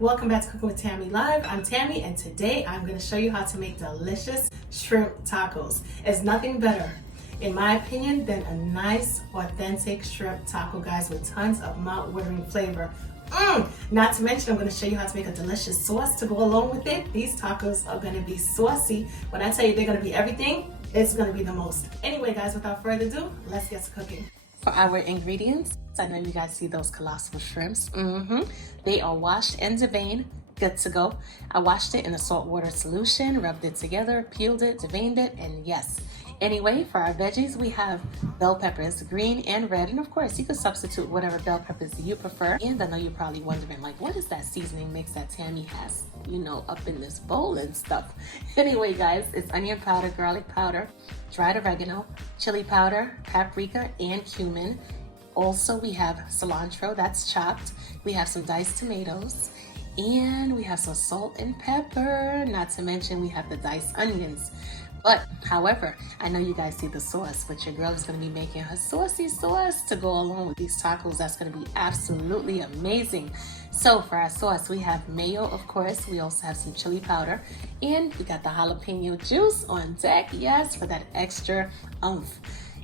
Welcome back to Cooking with Tammy Live. I'm Tammy, and today I'm going to show you how to make delicious shrimp tacos. It's nothing better, in my opinion, than a nice, authentic shrimp taco, guys, with tons of mouth-watering flavor. Not to mention, I'm going to show you how to make a delicious sauce to go along with it. These tacos are going to be saucy. When I tell you they're going to be everything, it's going to be the most. Anyway, guys, without further ado, let's get to cooking. For our ingredients, I know you guys see those colossal shrimps. They are washed and deveined, good to go. I washed it in a salt water solution, rubbed it together, peeled it, deveined it, and yes. Anyway, for our veggies, we have bell peppers, green and red, and of course, you can substitute whatever bell peppers you prefer. And I know you're probably wondering, like, what is that seasoning mix that Tammy has, up in this bowl and stuff? Anyway, guys, it's onion powder, garlic powder, dried oregano, chili powder, paprika, and cumin. Also, we have cilantro that's chopped. We have some diced tomatoes, and we have some salt and pepper. Not to mention, we have the diced onions. But, however, I know you guys see the sauce, but your girl is going to be making her saucy sauce to go along with these tacos. That's going to be absolutely amazing. So, for our sauce, we have mayo, of course. We also have some chili powder, and we got the jalapeno juice on deck, yes, for that extra oomph.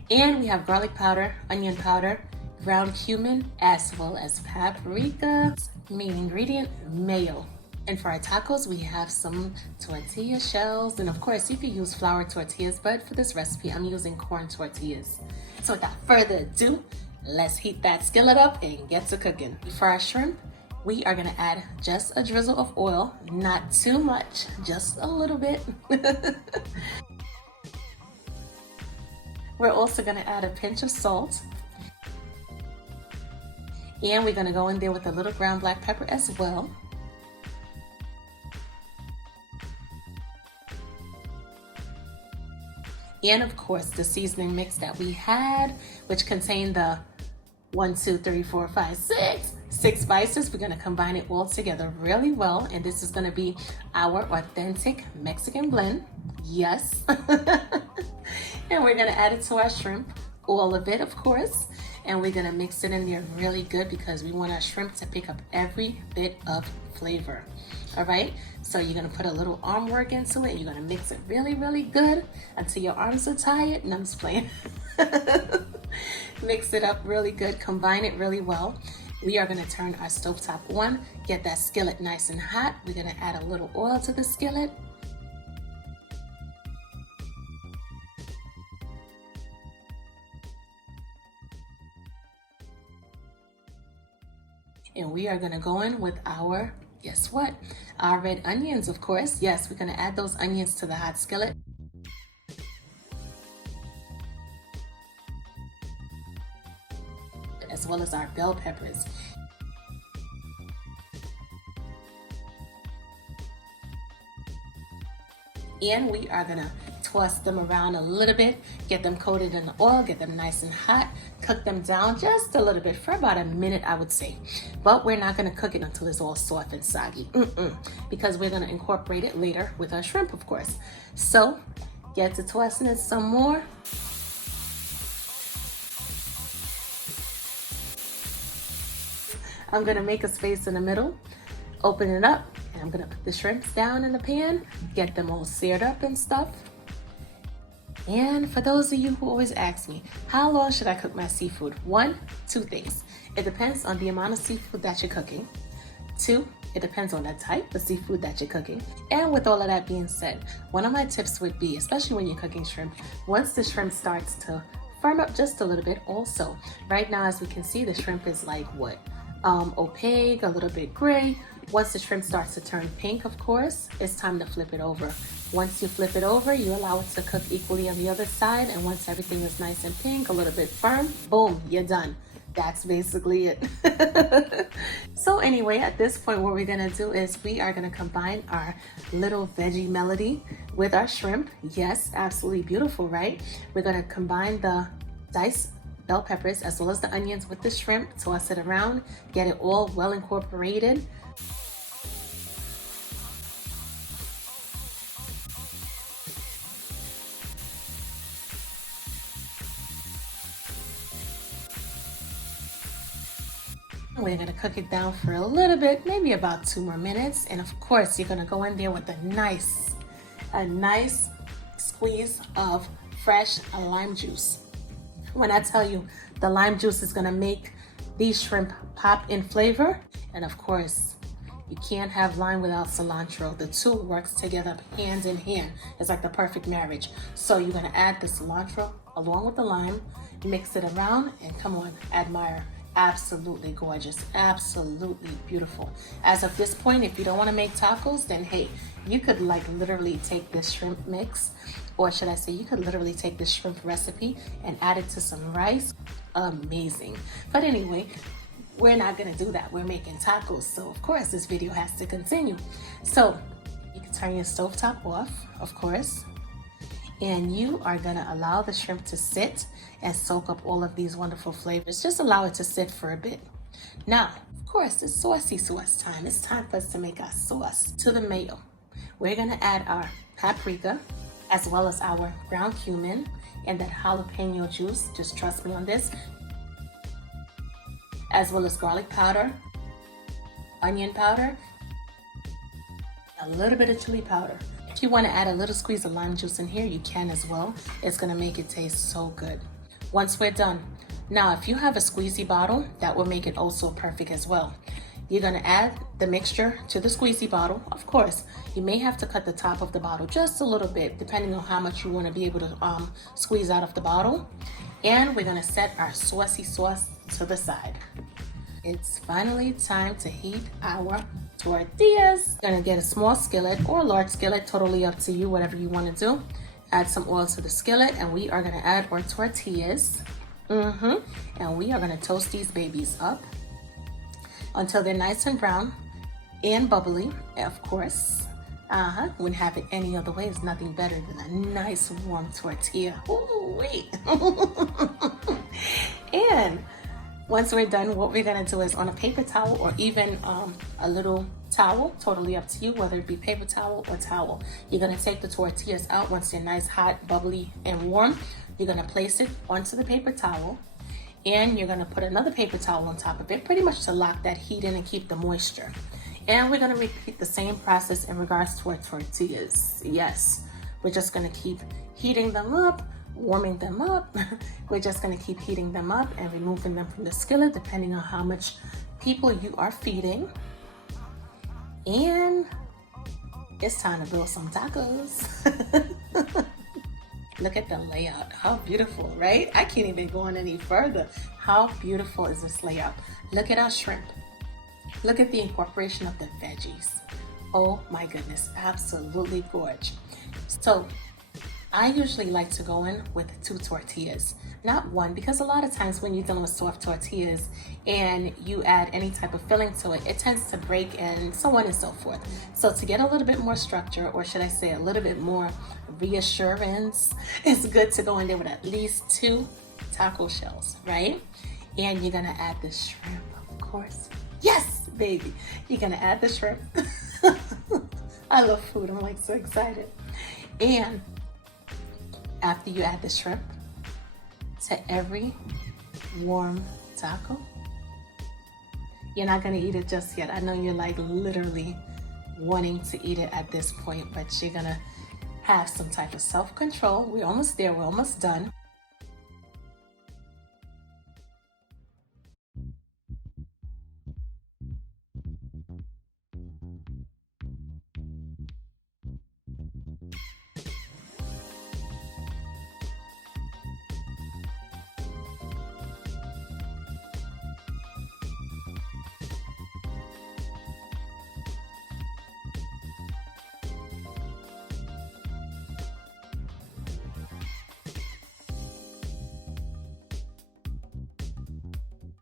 And we have garlic powder, onion powder, ground cumin, as well as paprika. Main ingredient, mayo. And for our tacos, we have some tortilla shells. And of course, you could use flour tortillas, but for this recipe, I'm using corn tortillas. So without further ado, let's heat that skillet up and get to cooking. For our shrimp, we are gonna add just a drizzle of oil, not too much, just a little bit. We're also gonna add a pinch of salt. And we're gonna go in there with a little ground black pepper as well. And of course, the seasoning mix that we had, which contained the 6 spices. We're gonna combine it all together really well. And this is gonna be our authentic Mexican blend. Yes. And we're gonna add it to our shrimp, all of it, of course. And we're gonna mix it in there really good because we want our shrimp to pick up every bit of flavor. All right, so you're gonna put a little arm work into it. You're gonna mix it really, really good until your arms are tired. No, I'm just playing. Mix it up really good, combine it really well. We are gonna turn our stovetop on, get that skillet nice and hot. We're gonna add a little oil to the skillet. And we are gonna go in with our, guess what? Our red onions, of course. Yes, we're gonna add those onions to the hot skillet. As well as our bell peppers. And we are gonna toss them around a little bit, get them coated in the oil, get them nice and hot, cook them down just a little bit for about a minute, I would say. But we're not gonna cook it until it's all soft and soggy, because we're gonna incorporate it later with our shrimp, of course. So get to tossing it some more. I'm gonna make a space in the middle, open it up, and I'm gonna put the shrimps down in the pan, get them all seared up and stuff. And for those of you who always ask me, how long should I cook my seafood? 1, 2 things. It depends on the amount of seafood that you're cooking. 2, it depends on the type of seafood that you're cooking. And with all of that being said, one of my tips would be, especially when you're cooking shrimp, once the shrimp starts to firm up just a little bit also. Right now, as we can see, the shrimp is like what? Opaque, a little bit gray. Once the shrimp starts to turn pink, of course, it's time to flip it over. Once you flip it over, you allow it to cook equally on the other side. And once everything is nice and pink, a little bit firm, boom, you're done. That's basically it. So anyway, at this point, what we're gonna do is we are gonna combine our little veggie melody with our shrimp. Yes, absolutely beautiful, right? We're gonna combine the diced bell peppers as well as the onions with the shrimp, toss it around, get it all well incorporated. We're gonna cook it down for a little bit, maybe about 2 more minutes. And of course, you're gonna go in there with a nice squeeze of fresh lime juice. When I tell you the lime juice is gonna make these shrimp pop in flavor, and of course, you can't have lime without cilantro. The two works together hand in hand. It's like the perfect marriage. So you're gonna add the cilantro along with the lime, mix it around, and come on, admire. Absolutely gorgeous, absolutely beautiful. As of this point, if you don't want to make tacos, then hey, you could like literally take this shrimp mix, or should I say, you could literally take this shrimp recipe and add it to some rice. Amazing. But anyway, we're not gonna do that. We're making tacos, so of course this video has to continue. So you can turn your stovetop off, of course, and you are gonna allow the shrimp to sit and soak up all of these wonderful flavors. Just allow it to sit for a bit. Now, of course, it's saucy sauce time. It's time for us to make our sauce. To the mayo, we're gonna add our paprika, as well as our ground cumin and that jalapeno juice. Just trust me on this. As well as garlic powder, onion powder, a little bit of chili powder. If you want to add a little squeeze of lime juice in here, you can as well. It's going to make it taste so good. Once we're done, now if you have a squeezy bottle, that will make it also perfect as well. You're going to add the mixture to the squeezy bottle. Of course, you may have to cut the top of the bottle just a little bit, depending on how much you want to be able to squeeze out of the bottle. And we're going to set our saucy sauce to the side. It's finally time to heat our tortillas. Gonna get a small skillet or a large skillet, totally up to you, whatever you want to do. Add some oil to the skillet, and we are gonna add our tortillas. And we are gonna toast these babies up until they're nice and brown and bubbly, of course. Wouldn't have it any other way. There's nothing better than a nice warm tortilla. Ooh, wait. And once we're done, what we're gonna do is on a paper towel or even a little towel, totally up to you, whether it be paper towel or towel. You're gonna take the tortillas out once they're nice, hot, bubbly, and warm. You're gonna place it onto the paper towel, and you're gonna put another paper towel on top of it, pretty much to lock that heat in and keep the moisture. And we're gonna repeat the same process in regards to our tortillas. Yes, we're just gonna keep heating them up, warming them up. We're just gonna keep heating them up and removing them from the skillet, depending on how much people you are feeding. And it's time to build some tacos. Look at the layout, how beautiful, right? I can't even go on any further. How beautiful is this layout? Look at our shrimp. Look at the incorporation of the veggies. Oh my goodness, absolutely gorgeous. So I usually like to go in with 2 tortillas, not 1, because a lot of times when you're dealing with soft tortillas and you add any type of filling to it, it tends to break and so on and so forth. So to get a little bit more structure, or should I say a little bit more reassurance, it's good to go in there with at least 2 taco shells, right? And you're gonna add the shrimp, of course. Yes, baby, you're gonna add the shrimp. I love food, I'm like so excited. And after you add the shrimp to every warm taco, you're not gonna eat it just yet. I know you're like literally wanting to eat it at this point, but you're gonna have some type of self-control. We're almost there, we're almost done.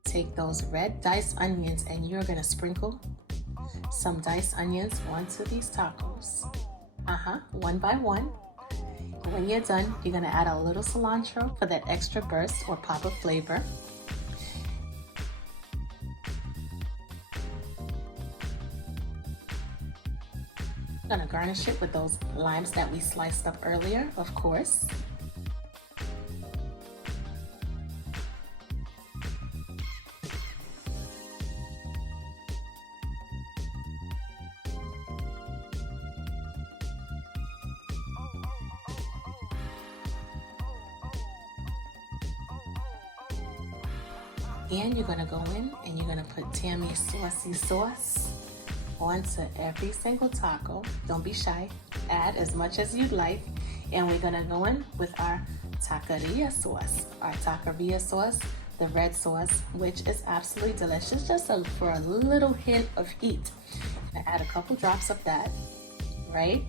Take those red diced onions and you're gonna sprinkle some diced onions onto these tacos. One by one. When you're done, you're gonna add a little cilantro for that extra burst or pop of flavor. Gonna garnish it with those limes that we sliced up earlier, of course. And you're gonna go in and you're gonna put Tammy's saucy sauce onto every single taco. Don't be shy, add as much as you'd like. And we're gonna go in with our taqueria sauce. Our taqueria sauce, the red sauce, which is absolutely delicious, just for a little hint of heat. And add a couple drops of that, right?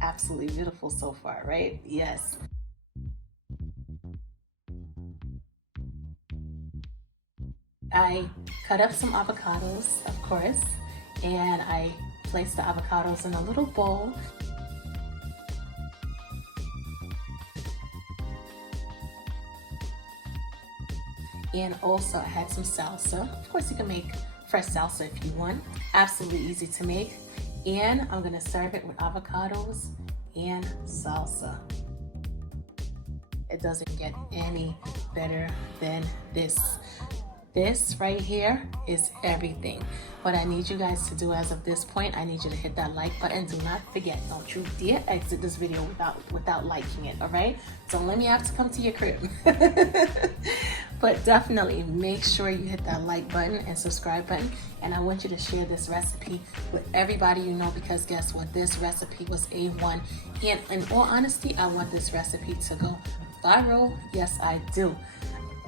Absolutely beautiful so far, right? Yes. I cut up some avocados, of course, and I placed the avocados in a little bowl. And also I had some salsa. Of course, you can make fresh salsa if you want. Absolutely easy to make. And I'm gonna serve it with avocados and salsa. It doesn't get any better than this. This right here is everything. What I need you guys to do as of this point, I need you to hit that like button. Do not forget, don't you dare exit this video without liking it, all right? Don't let me have to come to your crib. But definitely make sure you hit that like button and subscribe button. And I want you to share this recipe with everybody you know, because guess what? This recipe was A1. And in all honesty, I want this recipe to go viral. Yes, I do.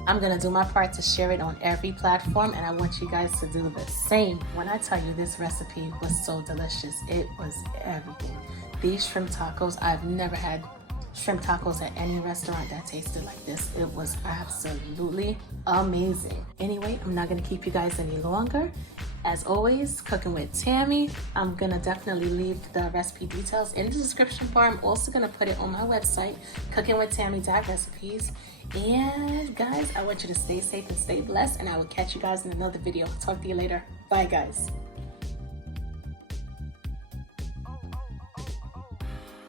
I'm gonna do my part to share it on every platform, and I want you guys to do the same. When I tell you this recipe was so delicious, it was everything. These shrimp tacos, I've never had shrimp tacos at any restaurant that tasted like this. It was absolutely amazing. Anyway, I'm not gonna keep you guys any longer. As always, cooking with Tammy. I'm gonna definitely leave the recipe details in the description bar. I'm also gonna put it on my website, cookingwithtammy.recipes. And guys, I want you to stay safe and stay blessed, and I will catch you guys in another video. Talk to you later. Bye guys.